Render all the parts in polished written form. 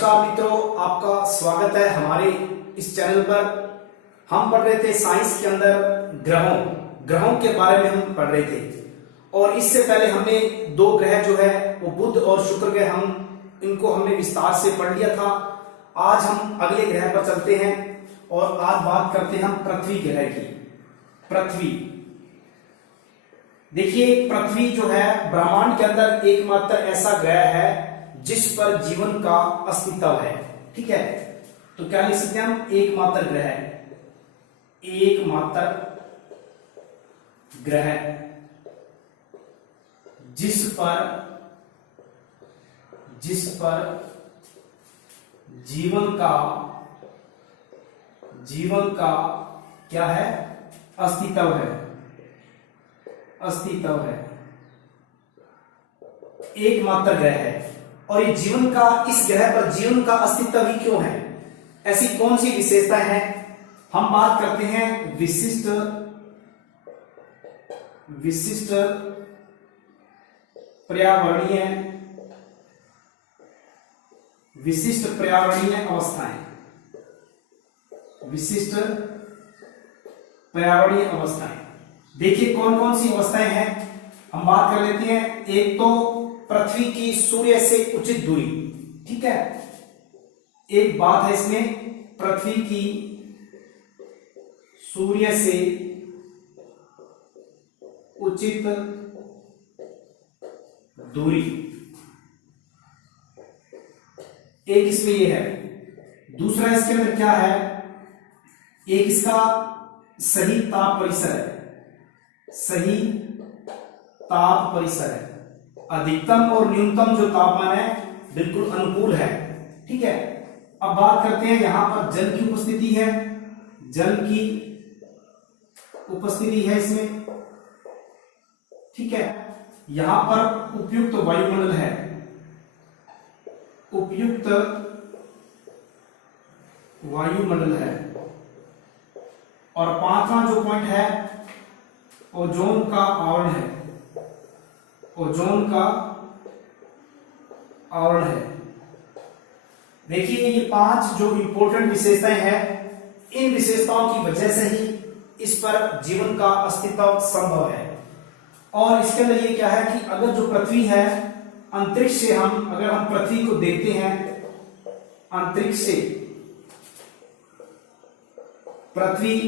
नमस्कार मित्रों, आपका स्वागत है हमारे इस चैनल पर। हम पढ़ रहे थे साइंस के अंदर ग्रहों के बारे में हम पढ़ रहे थे। और इससे पहले हमने दो ग्रह जो है वो बुध और शुक्र ग्रह इनको हमने विस्तार से पढ़ लिया था। आज हम अगले ग्रह पर चलते हैं और आज बात करते हैं हम पृथ्वी ग्रह की। पृथ्वी, देखिए पृथ्वी जो है ब्रह्मांड के अंदर एकमात्र ऐसा ग्रह है जिस पर जीवन का अस्तित्व है। ठीक है, तो क्या लिख सकते हैं हम? एकमात्र ग्रह जिस पर जीवन का क्या है? अस्तित्व है। एकमात्र ग्रह है। और ये जीवन का, इस ग्रह पर जीवन का अस्तित्व ही क्यों है? ऐसी कौन सी विशेषताएं हैं? हम बात करते हैं विशिष्ट पर्यावरणीय अवस्थाएं। देखिए कौन कौन सी अवस्थाएं हैं, हम बात कर लेते हैं। एक तो पृथ्वी की सूर्य से उचित दूरी। ठीक है, एक बात है इसमें, पृथ्वी की सूर्य से उचित दूरी, एक इसमें ये है। दूसरा इसके अंदर क्या है? एक इसका सही ताप परिसर है। अधिकतम और न्यूनतम जो तापमान है बिल्कुल अनुकूल है। ठीक है, अब बात करते हैं, यहां पर जल की उपस्थिति है इसमें। ठीक है, यहां पर उपयुक्त वायुमंडल है। और पांचवा जो पॉइंट है, ओजोन का आवरण है। देखिए ये पांच जो इंपॉर्टेंट विशेषताएं हैं, इन विशेषताओं की वजह से ही इस पर जीवन का अस्तित्व संभव है। और इसके अंदर ये क्या है कि अगर जो पृथ्वी है, अंतरिक्ष से अगर हम पृथ्वी को देखते हैं, अंतरिक्ष से पृथ्वी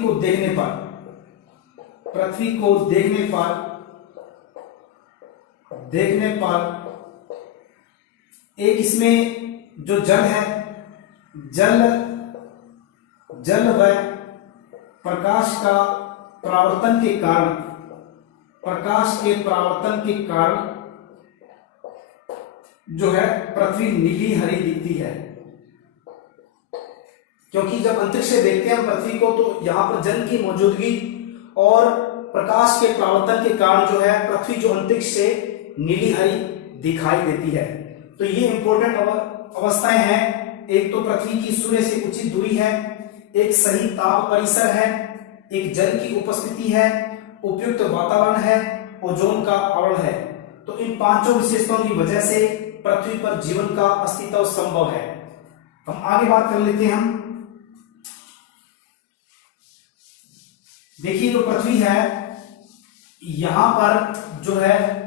को देखने पर एक इसमें जो जल है, जल व प्रकाश के परावर्तन के कारण जो है पृथ्वी नीली हरी दिखती है। क्योंकि जब अंतरिक्ष से देखते हैं हम पृथ्वी को, तो यहां पर जल की मौजूदगी और प्रकाश के परावर्तन के कारण जो है पृथ्वी जो अंतरिक्ष से नीली हरी दिखाई देती है। तो ये इंपॉर्टेंट अवस्थाएं हैं। एक तो पृथ्वी की सूर्य से उचित दूरी है, एक सही ताप परिसर है, एक जल की उपस्थिति है, उपयुक्त वातावरण है, ओजोन का आवरण है। तो इन पांचों विशेषताओं की वजह से पृथ्वी पर जीवन का अस्तित्व संभव है। हम आगे बात कर लेते हैं। हम देखिए जो पृथ्वी है, यहां पर जो है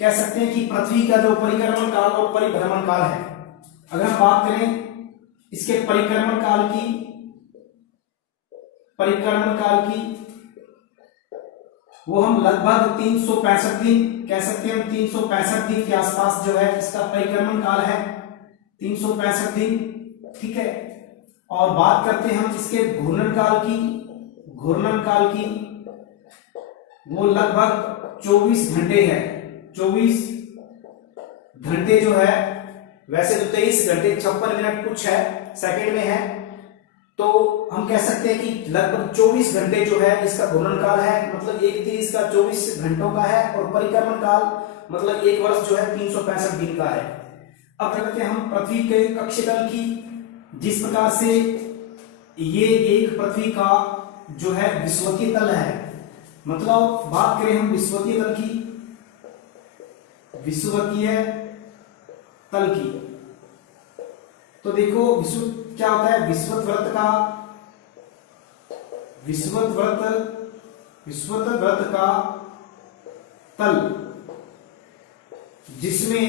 कह सकते हैं कि पृथ्वी का जो परिक्रमण काल और परिभ्रमण काल है, अगर हम बात करें इसके परिक्रमण काल की वो हम लगभग 365 दिन कह सकते हैं। 365 दिन के आसपास जो है इसका परिक्रमण काल है, 365 दिन। ठीक है, और बात करते हैं हम इसके घूर्णन काल की वो लगभग 24 घंटे है। 24 घंटे जो है, वैसे तो 23 घंटे 56 मिनट कुछ है सेकंड में है, तो हम कह सकते हैं कि लगभग 24 घंटे जो है इसका घूर्णन काल है। मतलब एक दिन इसका 24 घंटों का है, और परिक्रमण काल मतलब एक वर्ष जो है 365 दिन का है। अब कहते हैं हम पृथ्वी के कक्षतल की, जिस प्रकार से ये एक पृथ्वी का जो है विषुवतीय तल है, मतलब बात करें हम विषुवतीय तल की, विषुवतीय तल की। तो देखो विषुवत क्या होता है, विषुवत वृत्त का तल जिसमें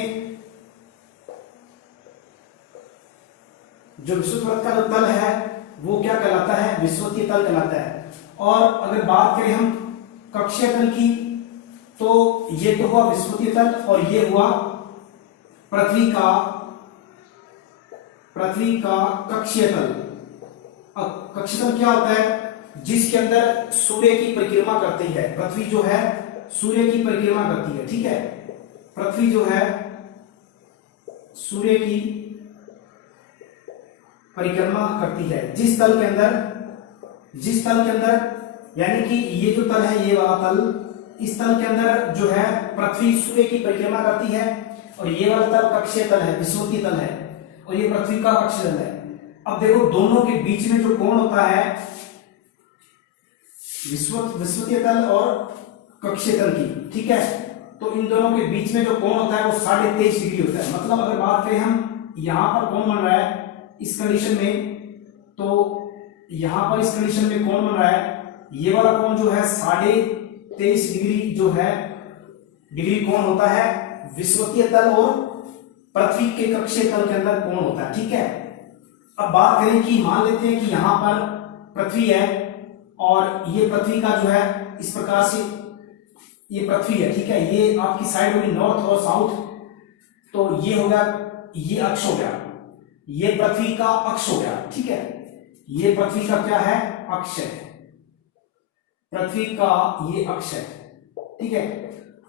जो विषुवत वृत्त का जो तल है वो क्या कहलाता है, विषुवतीय तल कहलाता है। और अगर बात करें हम कक्षीय तल की, तो ये तो हुआ विषुवतीय तल और ये हुआ पृथ्वी का कक्षीय तल। अब कक्षीय तल क्या होता है, जिसके अंदर सूर्य की परिक्रमा करती है, पृथ्वी जो है सूर्य की परिक्रमा करती है, ठीक है। पृथ्वी जो है सूर्य की परिक्रमा करती है जिस तल के अंदर यानी कि ये जो तल है, ये वाला तल, इस तल के अंदर जो है पृथ्वी सूर्य की परिक्रमा करती है और ये वाला तल कक्षीय तल है, विषुवतीय तल है और ये पृथ्वी का कक्षीय तल है। अब देखो दोनों के बीच में जो कोण होता है विषुवतीय तल और कक्षीय तल की, ठीक है, तो इन दोनों के बीच में जो कोण होता है वो 23.5 डिग्री होता है। मतलब अगर बात करें हम यहां पर कोण बन रहा है इस कंडीशन में, तो यहां पर इस कंडीशन में कोण बन रहा है, ये वाला कोण जो है 23.5 डिग्री जो है डिग्री कोण होता है विषुवतीय तल और पृथ्वी के कक्षीय तल के अंदर कोण होता है, ठीक है। अब बात करें कि मान लेते हैं कि यहां पर पृथ्वी है और ये पृथ्वी का जो है इस प्रकार से ये पृथ्वी है, ठीक है, ये आपकी साइड होगी नॉर्थ और साउथ, तो ये होगा, ये अक्ष हो गया, ये पृथ्वी का अक्ष हो गया, ठीक है, ये पृथ्वी का क्या है, अक्ष है, पृथ्वी का ये अक्ष है, ठीक है।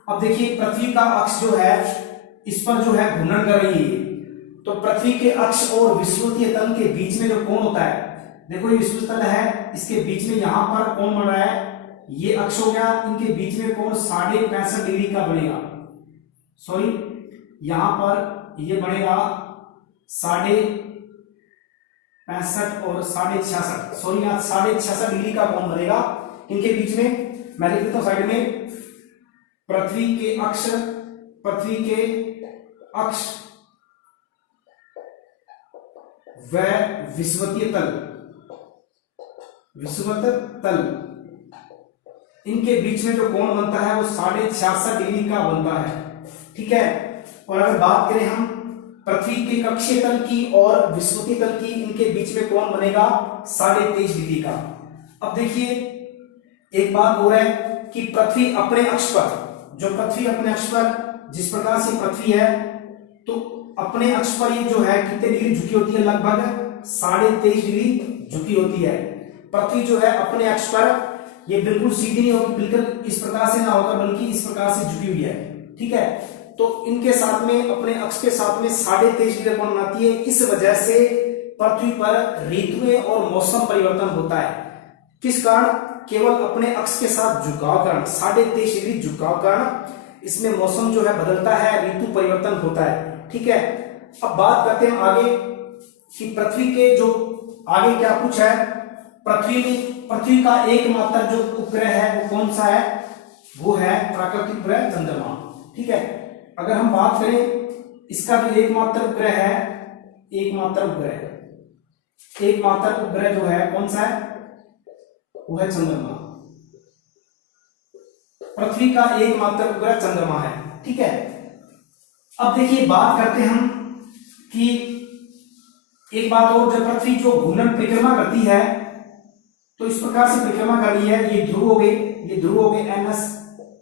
अब देखिए पृथ्वी का अक्ष जो है इस पर जो है घूर्णन कर रही है, तो पृथ्वी के अक्ष और विषुवतीय तल के बीच में जो कोण होता है, देखो ये विषुवतीय तल है, इसके बीच में यहां पर कोण बन रहा है, ये अक्ष हो गया, इनके बीच में कोण 65.5 डिग्री का बनेगा, सॉरी यहां पर ये बनेगा 65.5 और 66.5, सॉरी यहां 66.5 डिग्री का कोण बनेगा इनके बीच में। मैं लिख देता हूं साइड में, पृथ्वी के अक्ष व विषुवतीय तल इनके बीच में जो कोण बनता है वो 66.5 डिग्री का बनता है, ठीक है। और अगर बात करें हम पृथ्वी के कक्षीय तल की और विषुवतीय तल की, इनके बीच में कोण बनेगा 23.5 डिग्री का। अब देखिए एक बात हो रहा है कि पृथ्वी अपने अक्ष पर जिस प्रकार से पृथ्वी है, तो अपने अक्ष पर ये जो है कितने डिग्री झुकी होती है, लगभग 23.5 डिग्री झुकी होती है। पृथ्वी जो है अपने अक्ष पर ये बिल्कुल सीधी नहीं होगी, बिल्कुल इस प्रकार से ना होकर बल्कि इस प्रकार से झुकी हुई है, ठीक है। तो इनके साथ में अपने अक्ष के साथ में 23.5 डिग्री कोण बनाती है। इस वजह से पृथ्वी पर ऋतुएं और मौसम परिवर्तन होता है। किस कारण? केवल अपने अक्ष के साथ झुकाव कारण, 23.5 डिग्री झुकाव कारण इसमें मौसम जो है बदलता है, ऋतु परिवर्तन होता है, ठीक है। अब बात करते हैं आगे कि पृथ्वी के जो आगे क्या कुछ है। पृथ्वी का एकमात्र जो उपग्रह है वो कौन सा है, वो है प्राकृतिक उपग्रह चंद्रमा, ठीक है। अगर हम बात करें इसका जो एकमात्र उपग्रह जो है कौन सा है, वो है चंद्रमा। पृथ्वी का एकमात्र उपग्रह चंद्रमा है, ठीक है। अब देखिए बात करते हैं हम कि एक बात और, जब पृथ्वी जो घूर्णन परिक्रमा करती है तो इस प्रकार से परिक्रमा कर रही है, ये ध्रुव हो गए NS,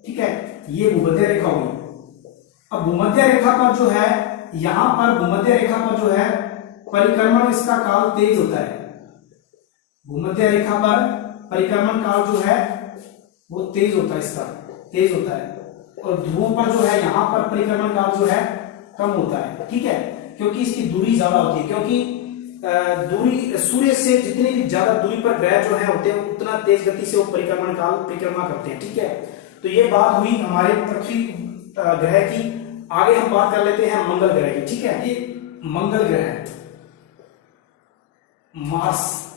ठीक है, ये भूमध्य रेखा होगी। अब भूमध्य रेखा पर जो है, यहां पर भूमध्य रेखा पर जो है परिक्रमण इसका काल तेज होता है। भूमध्य रेखा पर परिक्रमण काल जो है वो तेज होता है, और ध्रुवों पर जो है यहाँ पर परिक्रमण काल जो है कम होता है, ठीक है, क्योंकि इसकी दूरी ज्यादा होती है। क्योंकि दूरी सूर्य से जितनी भी ज्यादा दूरी पर ग्रह जो है होते हैं उतना तेज गति से वो परिक्रमा करते हैं, ठीक है। तो ये बात हुई हमारे पृथ्वी ग्रह की। आगे हम बात कर लेते हैं मंगल ग्रह की, ठीक है। ये मंगल ग्रह है, मार्स।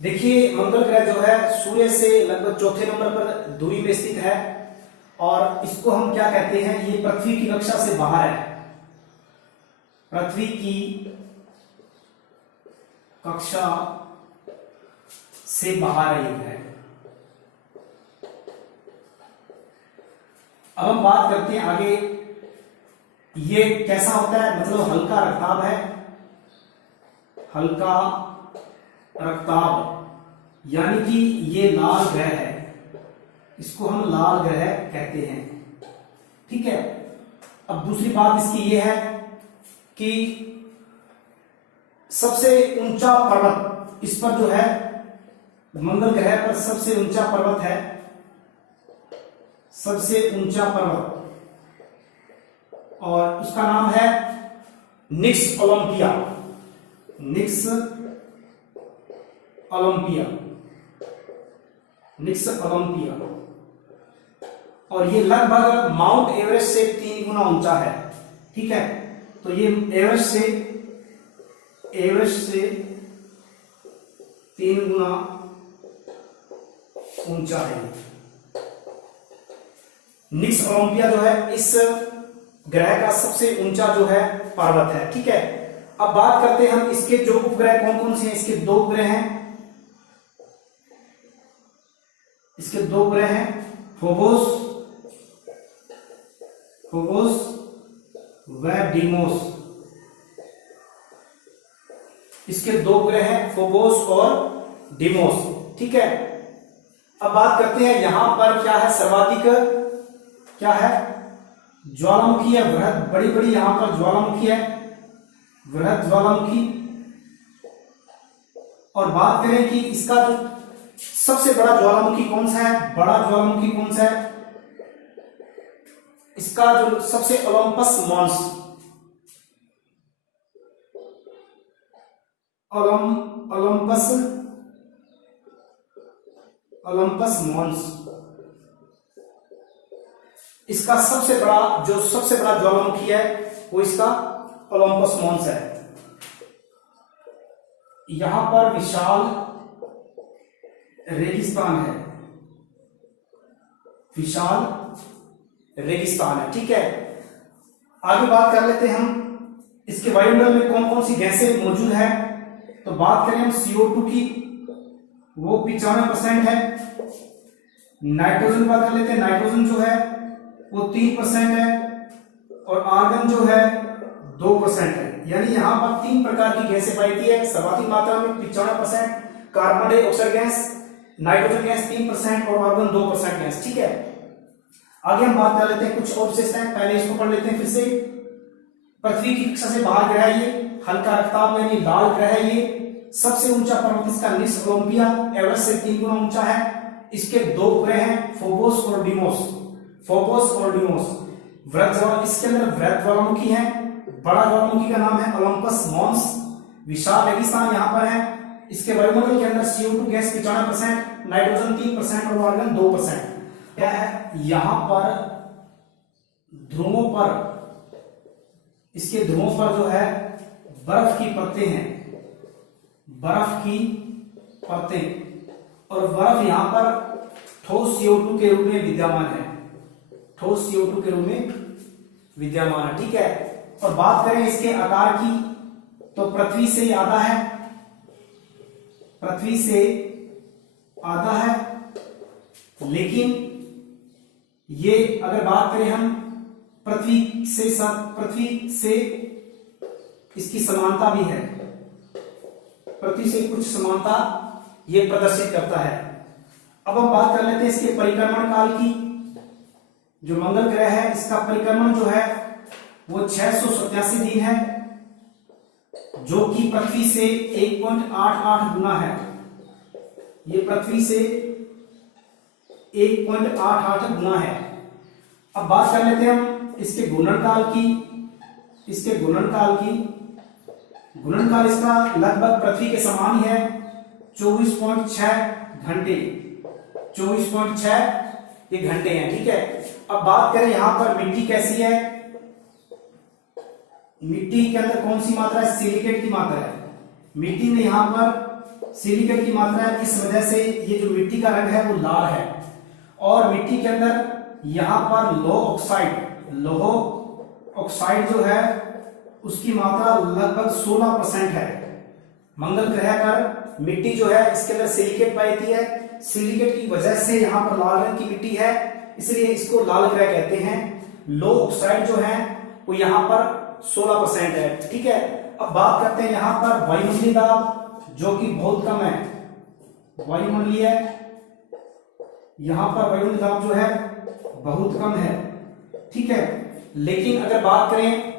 देखिए मंगल ग्रह जो है सूर्य से लगभग चौथे नंबर पर दूरी में स्थित है और इसको हम क्या कहते हैं, ये पृथ्वी की कक्षा से बाहर है, पृथ्वी की कक्षा से बाहर है ये ग्रह। अब हम बात करते हैं आगे, ये कैसा होता है, मतलब हल्का रक्ताब है, हल्का रक्ताब, यानी कि ये लाल ग्रह है, इसको हम लाल ग्रह कहते हैं, ठीक है। अब दूसरी बात इसकी ये है कि सबसे ऊंचा पर्वत इस पर जो है, मंगल ग्रह पर सबसे ऊंचा पर्वत है, सबसे ऊंचा पर्वत, और उसका नाम है निक्स ओलंपिया, निक्स ओलंपिया, निक्स ओलंपिया, और ये लगभग माउंट एवरेस्ट से 3 गुना ऊंचा है, ठीक है। तो ये एवरेस्ट से 3 गुना ऊंचा है। निक्स ओलंपिया जो है इस ग्रह का सबसे ऊंचा जो है पर्वत है, ठीक है। अब बात करते हैं हम इसके जो उपग्रह कौन कौन से हैं। इसके 2 उपग्रह हैं, इसके 2 उपग्रह हैं, फोबोस व डीमोस, इसके 2 उपग्रह हैं, फोबोस और डीमोस, ठीक है। अब बात करते हैं यहां पर क्या है, सर्वाधिक क्या है, ज्वालामुखी है, वृहद, बड़ी बड़ी यहां पर ज्वालामुखी है, वृहद ज्वालामुखी। और बात करें कि इसका जो सबसे बड़ा ज्वालामुखी कौन सा है, बड़ा ज्वालामुखी कौन सा है, इसका जो सबसे ओलंपस मॉन्स, ओलंपस मॉन्स, इसका सबसे बड़ा ज्वालामुखी है वो इसका ओलंपस मॉन्स है। यहां पर विशाल रेगिस्तान है, विशाल रेगिस्तान है, ठीक है। आगे बात कर लेते हैं हम इसके वायुमंडल में कौन कौन सी गैसें मौजूद है। तो बात करें हम CO2 की, वो 95% है। नाइट्रोजन बात कर लेते हैं, नाइट्रोजन जो है वो 3% है, और आर्गन जो है 2% है। यानी यहां पर 3 प्रकार की गैसें पाई जाती है, सर्वाधिक मात्रा में 95%, carbon dioxide gas, nitrogen gas 3% और आर्गन 2% गैस, ठीक है। आगे हम बात कर लेते हैं कुछ और विशेषताएं, पहले इसको पढ़ लेते हैं फिर से। पृथ्वी की कक्षा से बाहर ग्रह है ये, हल्का रक्ताब यानी लाल ग्रह है ये, सबसे ऊंचा पर्वत इसका निक्स ओलंपिया, एवरेस्ट से 3 गुना ऊंचा है। इसके 2 उपग्रह हैं, फोबोस और डीमोस, फोबोस और डीमोस। इसके अंदर वृहद ज्वालामुखी है, बड़ा ज्वालामुखी का नाम है ओलंपस मॉन्स, विशाल रेगिस्तान यहां पर है। इसके वायुमंडल के अंदर CO2 गैस 95%, नाइट्रोजन 3% और आर्गन 2%। क्या है, यहां पर ध्रुवों पर, इसके ध्रुवों पर जो है बर्फ की परतें हैं, बर्फ की परतें, और बर्फ यहां पर ठोस CO2 के रूप में विद्यमान है, ठोस CO2 के रूप में विद्यमान है, ठीक है। और बात करें इसके आकार की, तो पृथ्वी से आधा है, पृथ्वी से आधा है, लेकिन ये अगर बात करें हम पृथ्वी से इसकी समानता भी है, पृथ्वी से कुछ समानता ये प्रदर्शित करता है। अब हम बात कर लेते हैं इसके परिक्रमण काल की। जो मंगल ग्रह है इसका परिक्रमण जो है वो 687 दिन है, जो कि पृथ्वी से 1.88 गुना है। ये पृथ्वी से 1.88 गुना है। अब बात कर लेते हैं हम इसके घूर्णनकाल की। इसके घूर्णनकाल घूर्णनकाल इसका लगभग पृथ्वी के समान ही है, 24.6 घंटे, 24.6 ये घंटे हैं, ठीक है। अब बात करें यहां पर मिट्टी कैसी है, मिट्टी के अंदर कौन सी मात्रा है, सिलिकेट की मात्रा है। मिट्टी में यहां पर सिलिकेट की मात्रा है, इस वजह से ये जो मिट्टी का रंग है वो लाल है। और मिट्टी के अंदर यहां पर लौह ऑक्साइड जो है उसकी मात्रा लगभग 16% है। मंगल ग्रह पर मिट्टी जो है इसके अंदर सिलिकेट पाई जाती है। सिलिकेट की वजह से यहां पर लाल रंग की मिट्टी है, इसलिए इसको लाल ग्रह कहते हैं। लो ऑक्साइड जो है वो यहां पर 16% है। ठीक है, अब बात करते हैं यहां पर वायुमंडलीय दाब जो कि बहुत कम है। वायुमंडलीय यहां पर वायुमंडलीय दाब जो है बहुत कम है। ठीक है, लेकिन अगर बात करें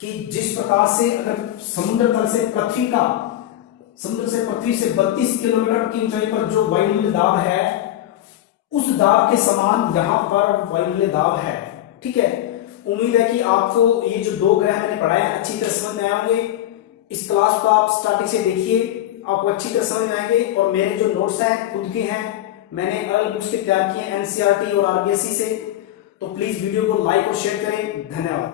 कि जिस प्रकार से अगर समुद्र से पृथ्वी से 32 किलोमीटर की ऊंचाई पर जो वायुमंडलीय दाब है उस दाब के समान यहां पर वायुमंडलीय दाब है। ठीक है, उम्मीद है कि आपको ये जो 2 ग्रह मैंने पढ़ाए हैं अच्छी तरह समझ में आए होंगे। इस क्लास को आप स्टार्टिंग से देखिए, आपको अच्छी तरह समझ में आएंगे। और मेरे जो नोट्स हैं खुद के हैं, मैंने अलग बुक्स के तैयार किए एनसीईआरटी और आरबीएसई से। तो प्लीज वीडियो को लाइक और शेयर करें। धन्यवाद।